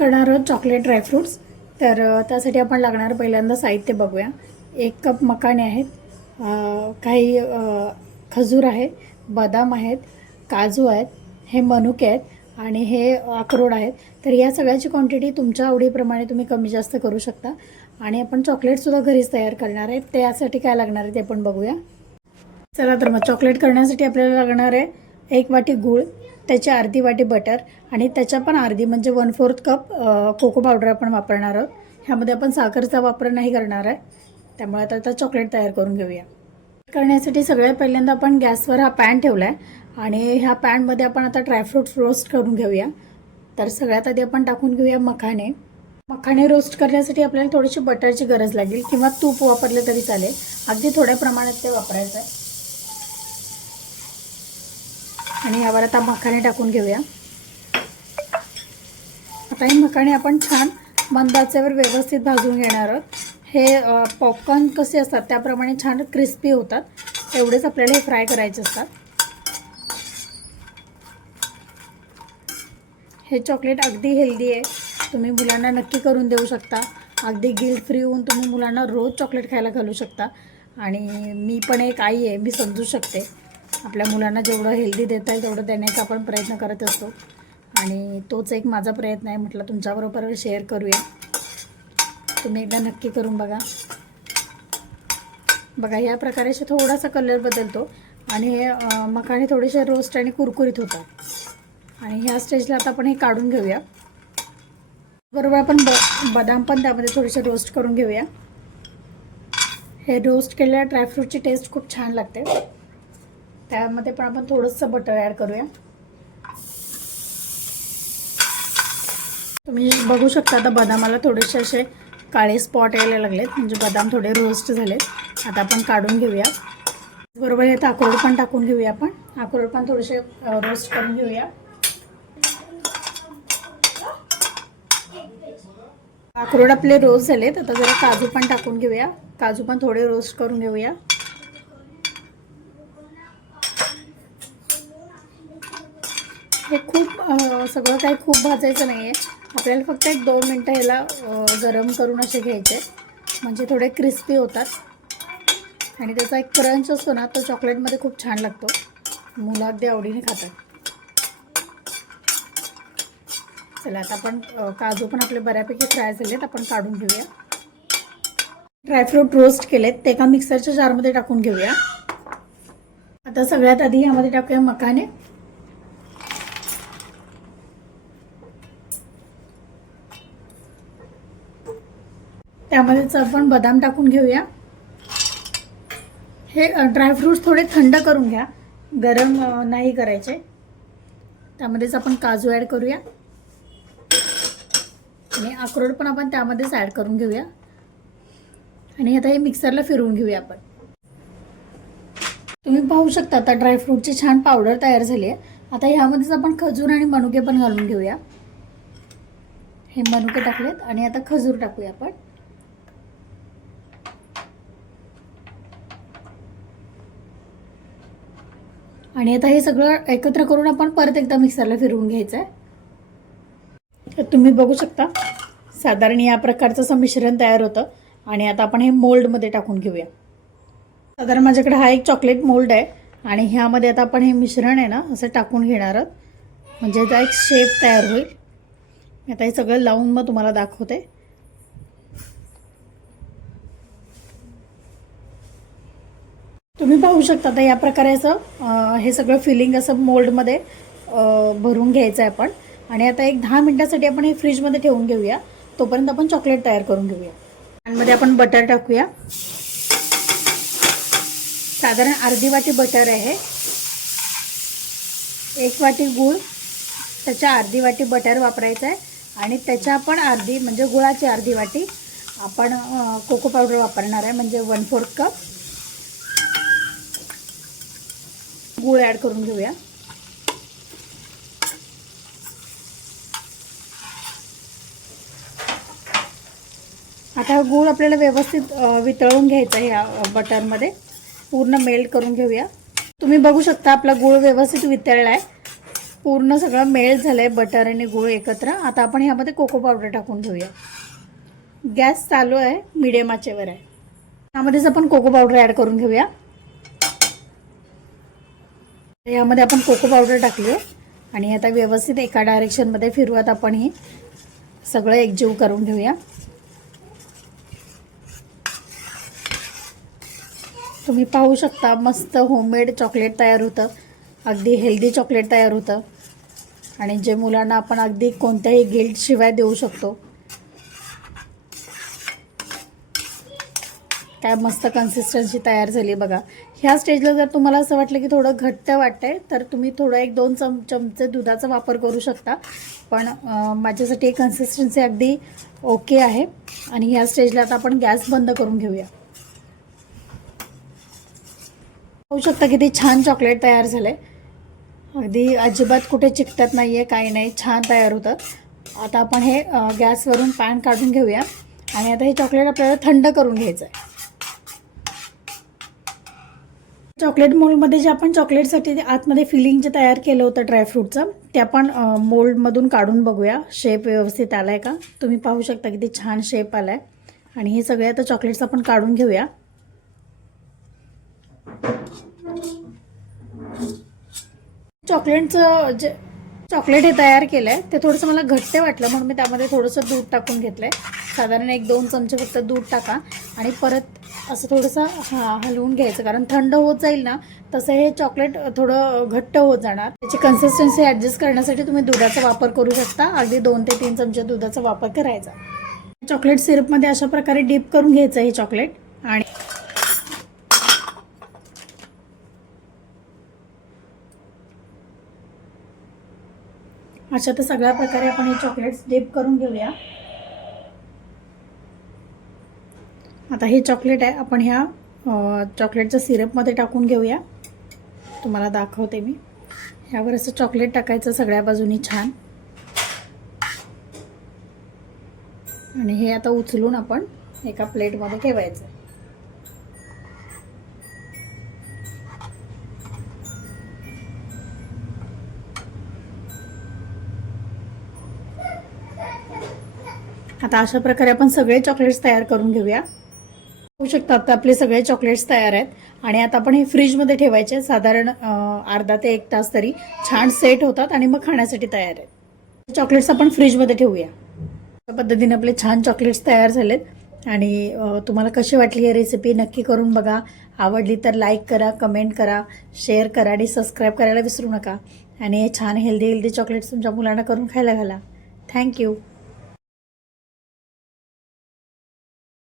करणार आहोत chocolate dry fruits तर त्यासाठी आपण लागणार पहिल्यांदा साहित्य बघूया. एक कप मकाणे आहेत. काही खजूर आहे बदाम आहेत काजू आहेत हे मनुके आहेत आणि हे अक्रोड आहेत. तर या सगळ्याची क्वांटिटी तुमच्या आवडीप्रमाणे तुम्ही कमी जास्त करू शकता. आणि आपण चॉकलेटसुद्धा घरीच तयार करणार आहे. त्यासाठी काय लागणार आहे ते पण बघूया. चला तर मग चॉकलेट करण्यासाठी आपल्याला लागणार आहे एक वाटी गूळ त्याची अर्धी वाटी बटर आणि त्याच्या पण अर्धी म्हणजे one fourth cup cocoa powder आपण वापरणार आहोत. ह्यामध्ये आपण साखरचा वापर नाही करणार आहे. त्यामुळे आता आता चॉकलेट तयार करून घेऊया. करण्यासाठी सगळ्यात पहिल्यांदा आपण गॅसवर हा पॅन ठेवला आहे आणि ह्या पॅनमध्ये आपण आता ड्रायफ्रूट्स रोस्ट करून घेऊया. तर सगळ्यात आधी आपण टाकून घेऊया मखाने मखाने रोस्ट करण्यासाठी आपल्याला थोडीशी बटरची गरज लागेल किंवा तूप वापरले तरी चालेल. अगदी थोड्या प्रमाणात ते वापरायचं आहे. आणि यावर आता मखाणे टाकून घेऊया. आता ही मखाणे आपण छान मंदाचेवर व्यवस्थित भाजून घेणार आहोत. हे पॉपकॉर्न कसे असतात त्याप्रमाणे छान क्रिस्पी होतात. एवढेच आपल्याला हे फ्राय करायचे असतात. हे चॉकलेट अगदी हेल्दी आहे. तुम्ही मुलांना नक्की करून देऊ शकता. अगदी गिल्ट फ्री होऊन तुम्ही मुलांना रोज चॉकलेट खायला घालू शकता. आणि मी पण एक आई आहे मी समजू शकते. आपल्या मुलांना जेवढं हेल्दी देता येईल तेवढं देण्याचा आपण प्रयत्न करत असतो. आणि तोच एक माझा प्रयत्न आहे म्हटलं तुमच्याबरोबर शेअर करूया. तुम्ही एकदा नक्की करून बघा. बघा या प्रकारे असे थोडासा कलर बदलतो. आणि हे मखाणे थोडेसे रोस्ट आणि कुरकुरीत होतात. आणि ह्या स्टेजला आता आपण हे काढून घेऊया. बरोबर आपण ब बदाम पण त्यामध्ये थोडेसे रोस्ट करून घेऊया. हे रोस्ट केलेल्या ड्रायफ्रूटची टेस्ट खूप छान लागते. त्यामध्ये पण आपण थोडंसं बटर ॲड करूया. तुम्ही बघू शकता आता बदामाला थोडेसे असे काळे स्पॉट यायला लागलेत म्हणजे बदाम थोडे रोस्ट झालेत. आता आपण काढून घेऊया. बरोबर हे अक्रोड पण टाकून घेऊया आपण. अक्रोड पण थोडेसे रोस्ट करून घेऊया. अक्रोड आपले रोस्ट झालेत आता जरा काजू पण टाकून घेऊया. काजू पण थोडे रोस्ट करून घेऊया. हे खूप सगळं काही खूप भाजायचं नाही आहे आपल्याला फक्त एक दोन मिनटं ह्याला गरम करून असे घ्यायचे. म्हणजे थोडे क्रिस्पी होतात. आणि त्याचा एक क्रंच असतो ना तो चॉकलेटमध्ये खूप छान लागतो. मुलं अगदी आवडीने खातात. चला आता आपण काजू पण आपले बऱ्यापैकी फ्राय झालेत आपण काढून घेऊया. ड्रायफ्रूट रोस्ट केलेत. ते एका मिक्सरच्या जारमध्ये टाकून घेऊया. आता सगळ्यात आधी यामध्ये टाकूया मखाने त्यामध्येच आपण बदाम टाकून घेऊया. हे ड्रायफ्रूट्स थोडे थंड करून घ्या. गरम नाही करायचे. त्यामध्येच आपण काजू ॲड करूया. आणि अक्रोड पण आपण त्यामध्येच ॲड करून घेऊया. आणि आता हे मिक्सरला फिरवून घेऊया आपण. तुम्ही पाहू शकता आता ड्रायफ्रूटची छान पावडर तयार झाली आहे. आता ह्यामध्येच आपण खजूर आणि मनुके पण घालून घेऊया. हे मनुके टाकलेत. आणि आता खजूर टाकूया आपण. आणि आता हे सगळं एकत्र करून आपण परत एकदा मिक्सरला फिरवून घ्यायचं आहे तर तुम्ही बघू शकता साधारण या प्रकारचं असं मिश्रण तयार होतं. आणि आता आपण हे मोल्डमध्ये टाकून घेऊया. साधारण माझ्याकडे हा एक चॉकलेट मोल्ड आहे. आणि ह्यामध्ये आता आपण हे मिश्रण आहे ना असं टाकून घेणार आहोत. म्हणजे याचा एक शेप तयार होईल. आता हे सगळं लावून मग तुम्हाला दाखवते. तुम्ही पाहू शकता आता या प्रकारे असं हे सगळं फिलिंग असं मोल्डमध्ये भरून घ्यायचं आहे आपण. आणि आता एक दहा मिनटासाठी आपण हे फ्रीजमध्ये ठेवून घेऊया. तोपर्यंत आपण चॉकलेट तयार करून घेऊया. त्यामध्ये आपण बटर टाकूया. साधारण अर्धी वाटी बटर आहे. एक वाटी गूळ. त्याच्या अर्धी वाटी बटर वापरायचं आहे आणि त्याच्या पण अर्धी म्हणजे गुळाची अर्धी वाटी आपण कोको पावडर वापरणार आहे. म्हणजे वन फोर्थ कप गूळ ॲड करून घेऊया. आता हा गूळ आपल्याला व्यवस्थित वितळून घ्यायचा आहे या बटरमध्ये. पूर्ण मेल्ट करून घेऊया. तुम्ही बघू शकता आपला गूळ व्यवस्थित वितळला आहे पूर्ण सगळं मेल्ट झालं आहे बटर आणि गूळ एकत्र. आता आपण ह्यामध्ये कोको पावडर टाकून घेऊया. गॅस चालू आहे मिडियम आचेवर आहे. त्यामध्येच आपण कोको पावडर ॲड करून घेऊया. यामध्ये आपण कोको पावडर टाकली आहे. आणि आता व्यवस्थित एका डायरेक्शनमध्ये फिरवत आपण हे. सगळं एकजीव करून घेऊया. तुम्ही पाहू शकता मस्त होममेड चॉकलेट तयार होतं. अगदी हेल्दी चॉकलेट तयार होतं. आणि जे मुलांना आपण अगदी कोणत्याही गिल्टशिवाय देऊ शकतो काय मस्त कन्सिस्टन्सी तयार झाली बघा. ह्या स्टेजला जर तुम्हाला असं वाटलं की थोडं घट्ट वाटतंय तर तुम्ही थोडं एक दोन चम चमचे दुधाचा वापर करू शकता. पण माझ्यासाठी माझ्यासाठी कन्सिस्टन्सी अगदी ओके आहे. आणि ह्या स्टेजला आता आपण गॅस बंद करून घेऊया. पाहू शकता किती छान चॉकलेट तयार झालं अगदी अजिबात कुठे चिकटत नाही आहे काही नाही छान तयार होतं. आता आपण हे गॅसवरून पॅन काढून घेऊया. आणि आता हे चॉकलेट आपल्याला थंड करून घ्यायचं आहे चॉकलेट मोल्डमध्ये जे आपण चॉकलेटसाठी ते आतमध्ये फिलिंग जे तयार केलं होतं ड्रायफ्रूटचं ते आपण मोल्डमधून काढून बघूया. शेप व्यवस्थित आला आहे का? तुम्ही पाहू शकता किती छान शेप आला आहे आणि हे सगळे आता चॉकलेट्स आपण काढून घेऊया. चॉकलेटचं जे चॉकलेट हे तयार केलं आहे ते थोडंसं मला घट्ट वाटलं म्हणून मी त्यामध्ये थोडंसं दूध टाकून घेतलं आहे साधारण एक दोन चमचे फक्त दूध टाका आणि परत असं थोडंसं हा हलवून घ्यायचं. कारण थंड होत जाईल ना तसं हे चॉकलेट थोडं घट्ट होत जाणार. त्याची कन्सिस्टन्सी ॲडजस्ट करण्यासाठी तुम्ही दुधाचा वापर करू शकता. अगदी दोन ते तीन चमचे दुधाचा वापर करायचा. चॉकलेट सिरपमध्ये अशा प्रकारे डीप करून घ्यायचं हे चॉकलेट आणि अशा तर सगळ्या प्रकारे आपण हे चॉकलेट्स डीप करून घेऊया. आता हे चॉकलेट आहे. आपण ह्या चॉकलेटच्या सिरपमध्ये टाकून घेऊया. तुम्हाला दाखवते मी. ह्यावर असं चॉकलेट टाकायचं सगळ्या बाजूनी छान. आणि हे आता उचलून आपण एका प्लेटमध्ये ठेवायचं. आता अशा प्रकारे आपण सगळे चॉकलेट्स तयार करून घेऊया. होऊ शकतात आता आपले सगळे चॉकलेट्स तयार आहेत. आणि आता आपण हे फ्रीजमध्ये ठेवायचे. साधारण अर्धा ते एक तास तरी छान सेट होतात आणि मग खाण्यासाठी तयार आहेत. चॉकलेट्स आपण फ्रीजमध्ये ठेवूया. अशा पद्धतीने आपले छान चॉकलेट्स तयार झालेत. आणि तुम्हाला कशी वाटली ही रेसिपी नक्की करून बघा. आवडली तर लाईक करा कमेंट करा शेअर करा आणि सबस्क्राईब करायला विसरू नका. आणि हे छान हेल्दी हेल्दी चॉकलेट्स तुमच्या मुलांना करून खायला घाला. थँक्यू